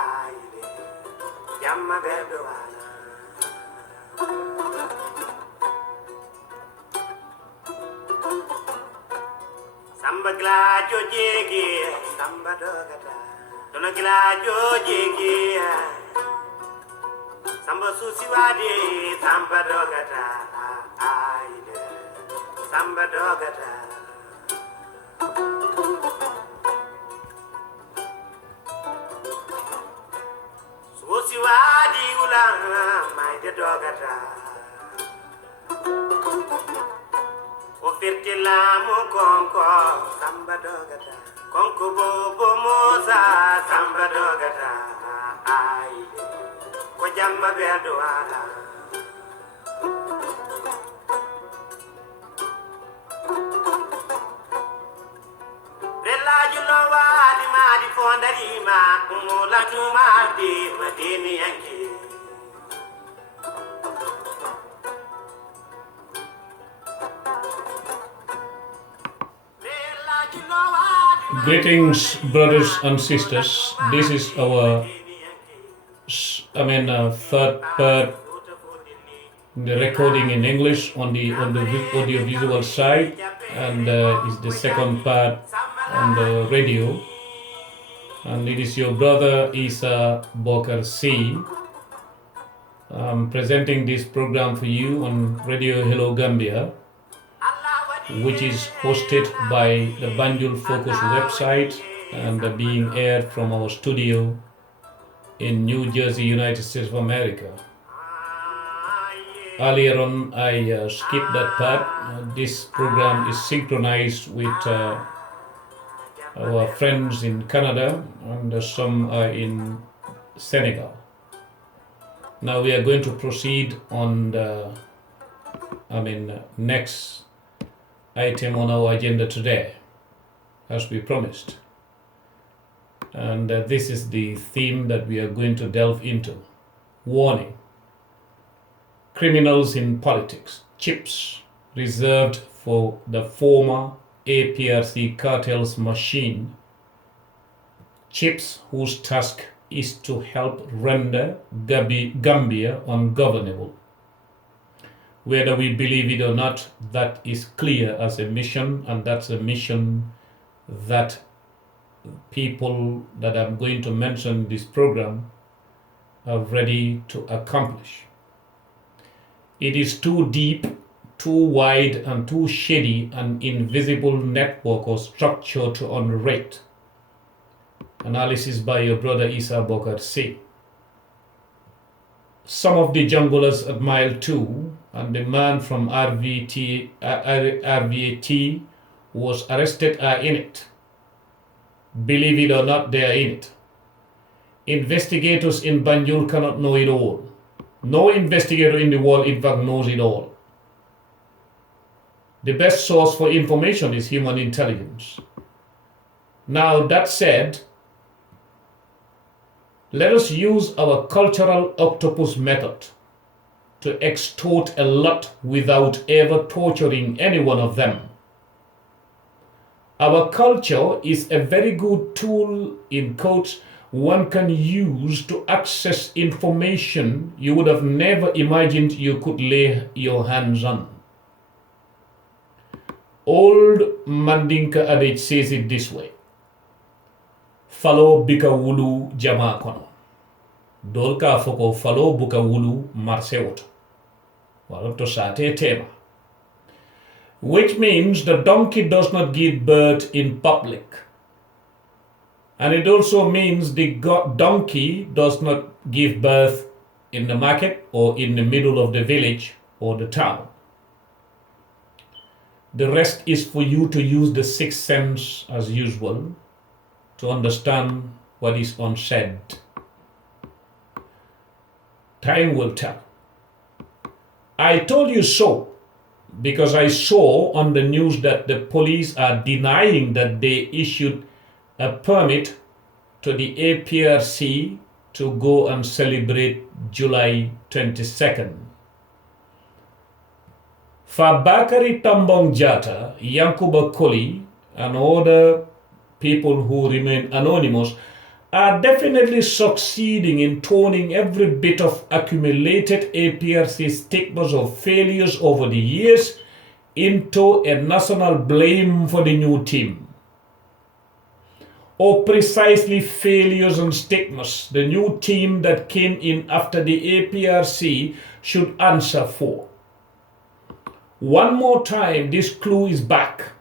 aile jamma berdowana samba glajo jegi samba dogata dono glajo jegi samba susi wadi samba dogata aile samba dogata susi wadi ulang mai de dogata o firtila mo konko samba dogata konko bobo moza samba dogata aile ko jamma berdo ala bella julo wadi madi fondari ma umula tuma di madini yanki Greetings, brothers and sisters. This is our, third part, the recording in English on the audio visual side, and is the second part on the radio. And it is your brother Isa Bokar C. Presenting this program for you on Radio Hello Gambia, which is hosted by the Banjul Focus website and being aired from our studio in New Jersey, United States of America. Earlier on, I skipped that part. This program is synchronized with our friends in Canada and some are in Senegal. Now we are going to proceed on the next item on our agenda today, as we promised. And this is the theme that we are going to delve into. Warning. Criminals in politics. Chips reserved for the former APRC cartel's machine. Chips whose task is to help render Gambia ungovernable. Whether we believe it or not, that is clear as a mission, and that's a mission that people that I'm going to mention in this program are ready to accomplish. It is too deep, too wide, and too shady an invisible network or structure to underrate. Analysis by your brother Isa Bokar C. Some of the junglers at Mile 2 and the man from RVAT was arrested are in it. Believe it or not, they are in it. Investigators in Banjul cannot know it all. No investigator in the world, in fact, knows it all. The best source for information is human intelligence. Now, that said, let us use our cultural octopus method to extort a lot without ever torturing any one of them. Our culture is a very good tool, in quotes, one can use to access information you would have never imagined you could lay your hands on. Old Mandinka adage says it this way: Falo bika wulu jama kono. Dolka foko falo buka wulu marsewoto. Walopto sate tema. Which means the donkey does not give birth in public. And it also means the donkey does not give birth in the market or in the middle of the village or the town. The rest is for you to use the sixth sense as usual to understand what is unsaid. Time will tell. I told you so because I saw on the news that the police are denying that they issued a permit to the APRC to go and celebrate July 22nd. Fabakary Tombong Jatta, Yankuba Koli, and other people who remain anonymous are definitely succeeding in turning every bit of accumulated APRC stigmas of failures over the years into a national blame for the new team. Or precisely failures and stigmas the new team that came in after the APRC should answer for. One more time, this clue is back.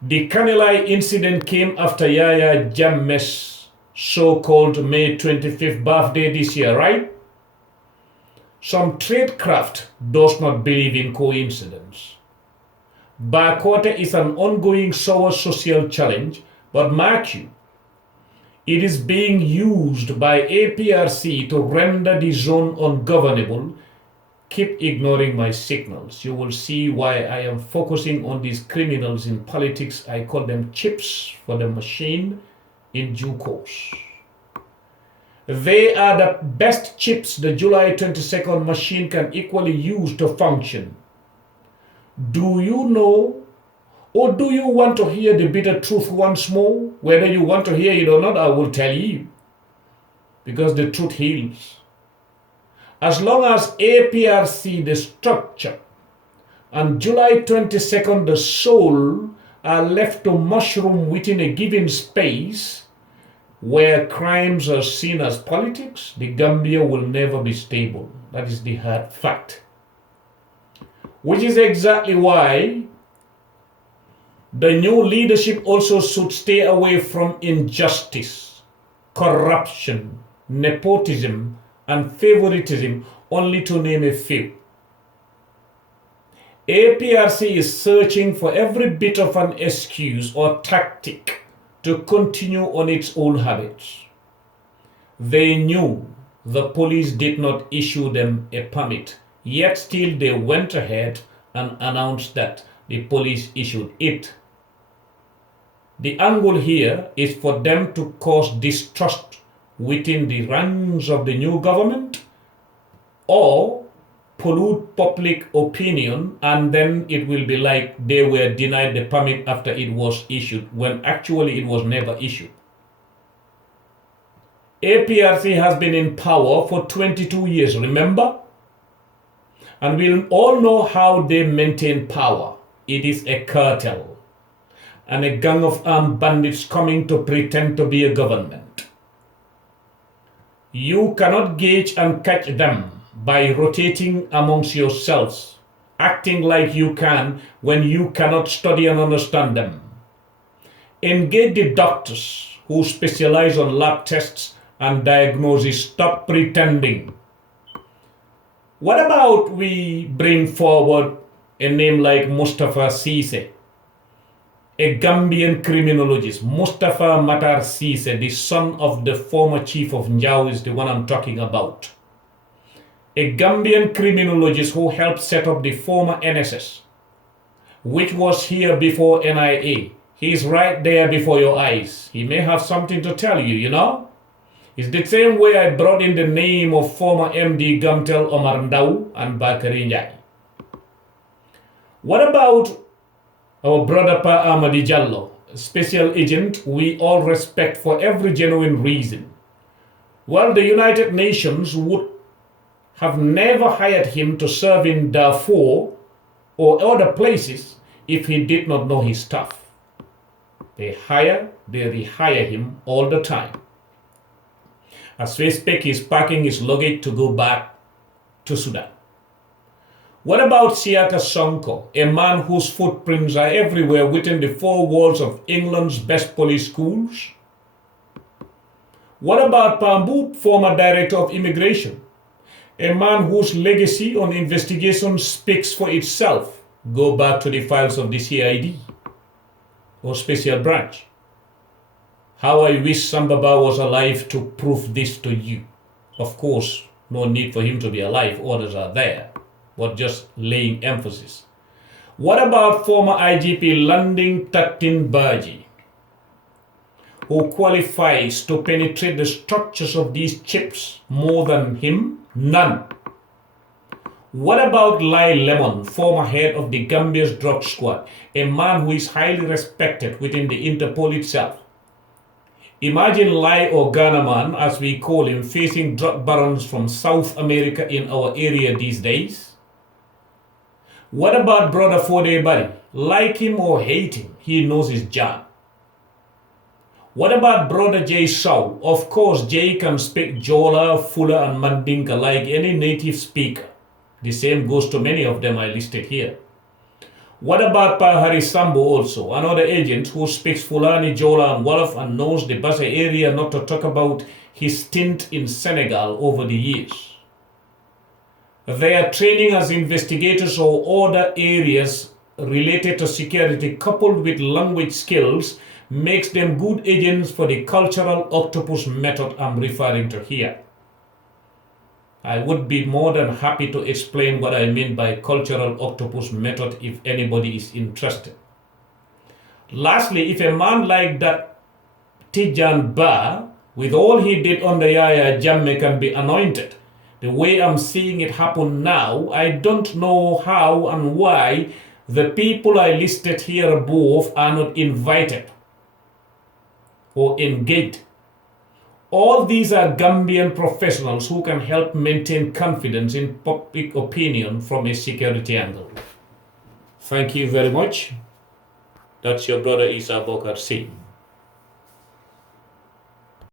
The Kanilai incident came after Yaya Jamme's so-called May 25th birthday this year, right? Some tradecraft does not believe in coincidence. Backwater is an ongoing sour social challenge, but mark you, it is being used by APRC to render the zone ungovernable. Keep ignoring my signals. You will see why I am focusing on these criminals in politics. I call them chips for the machine in due course. They are the best chips the July 22nd machine can equally use to function. Do you know, or do you want to hear the bitter truth once more? Whether you want to hear it or not, I will tell you. Because the truth heals. As long as APRC, the structure, and July 22nd, the soul, are left to mushroom within a given space where crimes are seen as politics, the Gambia will never be stable. That is the hard fact. Which is exactly why the new leadership also should stay away from injustice, corruption, nepotism, and favoritism, only to name a few. APRC is searching for every bit of an excuse or tactic to continue on its old habits. They knew the police did not issue them a permit, yet still they went ahead and announced that the police issued it. The angle here is for them to cause distrust within the ranks of the new government or pollute public opinion, and then it will be like they were denied the permit after it was issued, when actually it was never issued. APRC has been in power for 22 years, remember? And we all know how they maintain power. It is a cartel and a gang of armed bandits coming to pretend to be a government. You cannot gauge and catch them by rotating amongst yourselves, acting like you can when you cannot study and understand them. Engage the doctors who specialize on lab tests and diagnosis. Stop pretending. What about we bring forward a name like Mustafa Cisse, a Gambian criminologist? Mustafa Matar Cisse, the son of the former chief of Njau, is the one I'm talking about. A Gambian criminologist who helped set up the former NSS, which was here before NIA. He's right there before your eyes. He may have something to tell you, you know? It's the same way I brought in the name of former MD Gamtel Omar Ndau and Bakari Njai. What about our brother Pa Amadi Jallo, special agent we all respect for every genuine reason? Well, the United Nations would have never hired him to serve in Darfur or other places if he did not know his stuff. They rehire him all the time. As we speak, he's packing his luggage to go back to Sudan. What about Siaka Sonko, a man whose footprints are everywhere within the four walls of England's best police schools? What about Pambu, former director of immigration, a man whose legacy on investigation speaks for itself? Go back to the files of the CID or Special Branch. How I wish Sambaba was alive to prove this to you. Of course, no need for him to be alive, orders are there, but just laying emphasis. What about former IGP Landing Tatin Baji, who qualifies to penetrate the structures of these chips more than him? None. What about Lai Lemon, former head of the Gambia's drug squad, a man who is highly respected within the Interpol itself? Imagine Lai or Ghana man, as we call him, facing drug barons from South America in our area these days. What about brother Fode Bari? Like him or hate him, he knows his job. What about brother Jay Shaw? Of course, Jay can speak Jola, Fula, and Mandinka like any native speaker. The same goes to many of them I listed here. What about Pahari Sambo also, another agent who speaks Fulani, Jola, and Wolof and knows the Bassa area, not to talk about his stint in Senegal over the years. Their training as investigators or other areas related to security coupled with language skills makes them good agents for the cultural octopus method I'm referring to here. I would be more than happy to explain what I mean by cultural octopus method if anybody is interested. Lastly, if a man like that Tijan Ba, with all he did on the Yaya Jammeh, can be anointed, the way I'm seeing it happen now, I don't know how and why the people I listed here above are not invited or engaged. All these are Gambian professionals who can help maintain confidence in public opinion from a security angle. Thank you very much. That's your brother Isa Bokar Singh.